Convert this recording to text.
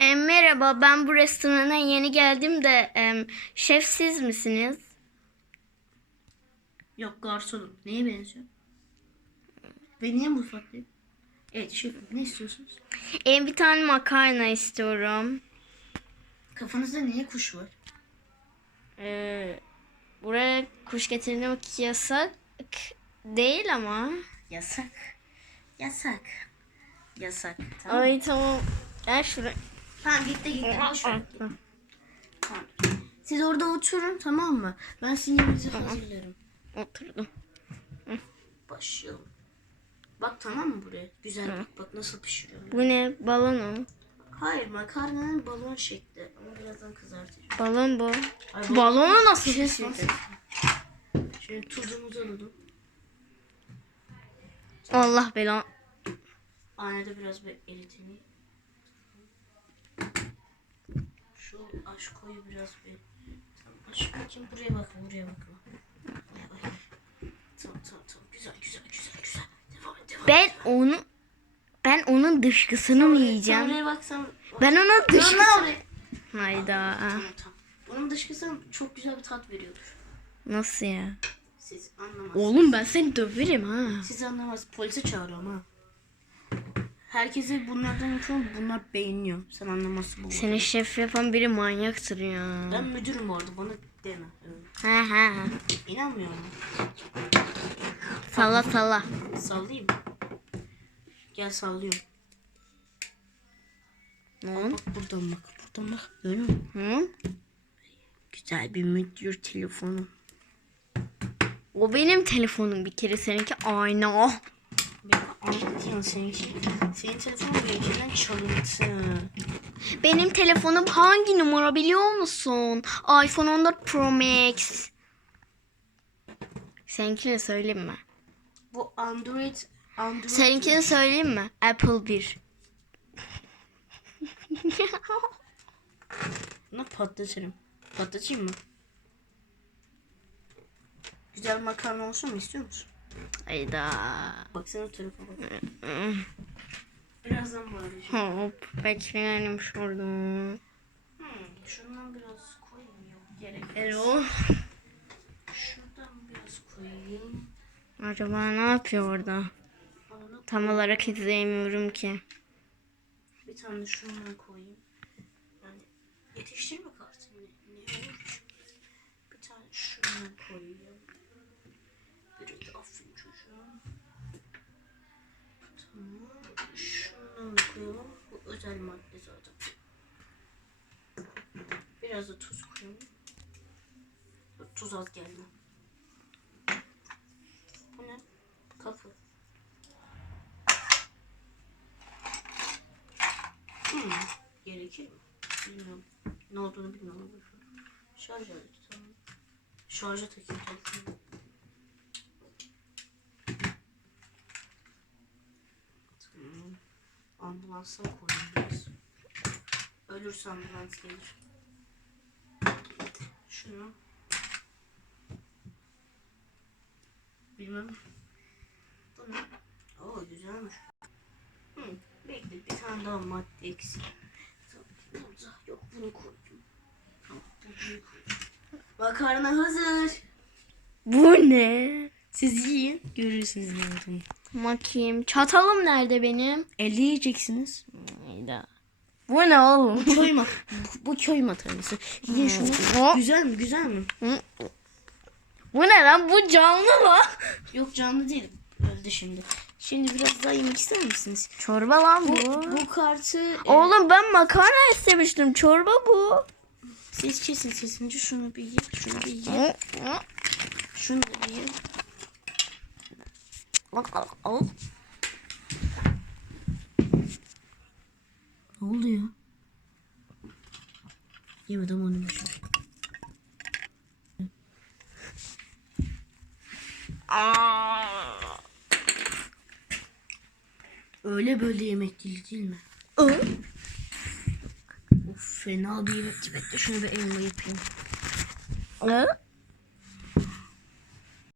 E, merhaba ben bu restorana yeni geldim de e, şef siz misiniz? Yok garsonum. Neye benziyor? Ve niye mutfaktayım? Evet şefim ne istiyorsunuz? E, bir tane makarna istiyorum. Kafanızda niye kuş var? E, buraya kuş getirmek yasak değil ama. Yasak. Yasak. Yasak. Tamam. Ay tamam. Gel şuraya. Tamam gitti gitti. Boş ver. Tamam. Siz orada oturun tamam mı? Ben sizin yerinizi hazırlarım. Oturdum. Başlayalım. Bak tamam mı buraya? Güzel bak, bak nasıl pişiriyorum. Bu ne? Balon o. Hayır makarnanın balon şekli ama birazdan kızartacağım. Balon bu. Ay, Balonu nasıl Şey pişirdin? Şimdi tuzumuzu alalım. Allah belanı. Aynada biraz bir eriteyim. Şu aşkoyu biraz bir... Tamam aşko kim? Buraya bakma buraya bakma. Buraya bak. Tamam tamam tamam. Güzel güzel güzel güzel. Devam devam. Ben onu ben onun dışkısını mı Sen yiyeceğim? oraya baksan... Ben onun dışkısını... Hayda. Tamam tamam. Bunun dışkısı çok güzel bir tat veriyordur. Nasıl ya? Siz anlamazsınız. Oğlum ben seni döverim ha. Siz anlamaz. Polise çağırıyorum ha. Herkese bunlardan yapıyorum. Bunlar beğeniyor. Sen anlamazsın bu. Seni şef yapan biri manyaktır ya. Ben müdürüm orada. Bana deme. Evet. Ha ha. ha. İnanmıyor musun? Salla salla. Sallayayım. Gel sallıyorum. Lan. Bak buradan bak. Buradan bak. Görüyor musun? Hı? Güzel bir müdür telefonu. O benim telefonum bir kere seninki ayna. Bir anlatayım seninki. Senin telefonun benimkinden çalıntı. Benim telefonum hangi numara biliyor musun? iPhone 14 Pro Max. Seninkini söyleyeyim mi? Bu Android Android Seninkini söyleyeyim mi? Apple 1. Bunu patlatırım. Patlatayım mı? Güzel makarna olsun mu istiyor musun? Hayda. Baksana tarafa bak. Birazdan bağıracağım. Hop bekleyelim şurada. Hmm, şundan biraz koyayım yok gerek. Hello. Şuradan biraz koyayım. Acaba ne yapıyor orada? Tam olarak izleyemiyorum ki. bir tane şundan koyayım. Yani yetiştirme kartı ne, ne olur? Bir tane şundan koyayım. Biri de aferin çocuğum. Tamam. Şundan da koyalım. Bu özel madde zaten. Biraz da tuz koyalım. Tuz az geldi. Bu ne? Kapı. Hmm, gerekir mi? Bilmiyorum. Ne olduğunu bilmiyorum. Şarj aleti tamam. Şarja takayım telefonu. Tamam. Ambulansa koyayım biraz. Ölürse ambulans gelir. Şunu. Bilmem. Bu ne? Oo güzelmiş. Hı, bekle bir tane daha madde eksik. Yok bunu bunu koydum. Makarna hazır. Bu ne? Siz yiyin. Görürsünüz ne olduğunu. Bakayım. Çatalım nerede benim? Elle yiyeceksiniz. Hayda. Bu ne oğlum? Bu köy ma bu, bu köy makarnası. Yiyin şunu. Hı. Güzel mi? Güzel mi? Bu ne lan? Bu canlı lan. Yok canlı değil. Öldü şimdi. Şimdi biraz daha yemek ister misiniz? Çorba lan bu. Bu, bu kartı e, Oğlum ben makarna istemiştim. Çorba bu. siz kesin sesince şunu bir yiyin. Şunu bir yiyin. Şunu da bir yiyin. Ne oldu ya? Yemedim onu. Öyle böyle yemek değil değil mi? Of fena bir yemek. Bekle şunu bir elma yapayım.